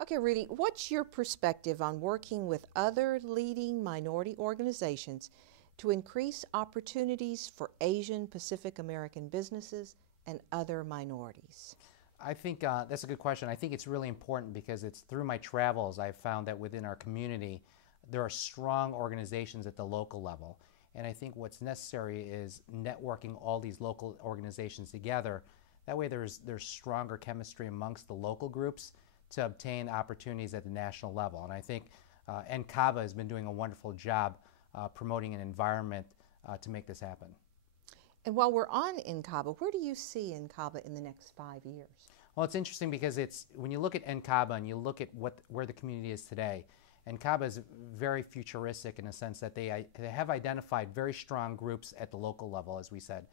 Okay, Rudy, what's your perspective on working with other leading minority organizations to increase opportunities for Asian Pacific American businesses and other minorities? I think that's a good question. I think it's really important because it's through my travels I've found that within our community there are strong organizations at the local level. And I think what's necessary is networking all these local organizations together. That way there's stronger chemistry amongst the local groups to obtain opportunities at the national level. And I think NCAABA has been doing a wonderful job promoting an environment to make this happen. And while we're on NCAABA, where do you see NCAABA in the next 5 years? Well, it's interesting because when you look at NCAABA and you look at where the community is today, NCAABA is very futuristic in the sense that they have identified very strong groups at the local level, as we said.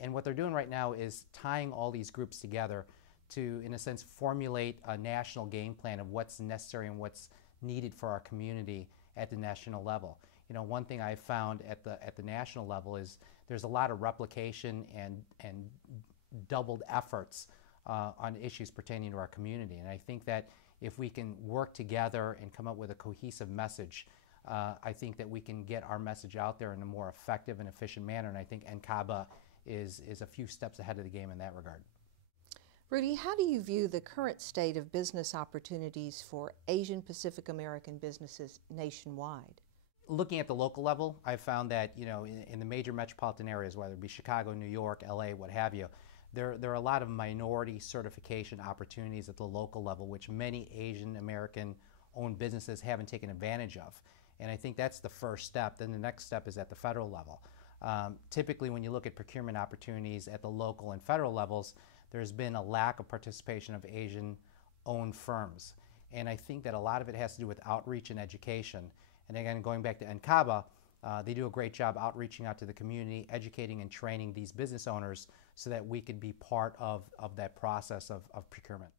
And what they're doing right now is tying all these groups together to, in a sense, formulate a national game plan of what's necessary and what's needed for our community at the national level. You know, one thing I've found at the national level is there's a lot of replication and doubled efforts on issues pertaining to our community. And I think that if we can work together and come up with a cohesive message, I think that we can get our message out there in a more effective and efficient manner. And I think NCAABA is a few steps ahead of the game in that regard. Rudy, how do you view the current state of business opportunities for Asian Pacific American businesses nationwide? Looking at the local level, I've found that, you know, in the major metropolitan areas, whether it be Chicago, New York, LA, what have you, there are a lot of minority certification opportunities at the local level, which many Asian American owned businesses haven't taken advantage of. And I think that's the first step. Then the next step is at the federal level. Typically, when you look at procurement opportunities at the local and federal levels, there's been a lack of participation of Asian-owned firms. And I think that a lot of it has to do with outreach and education. And again, going back to NCAABA, they do a great job outreaching out to the community, educating and training these business owners so that we could be part of that process of procurement.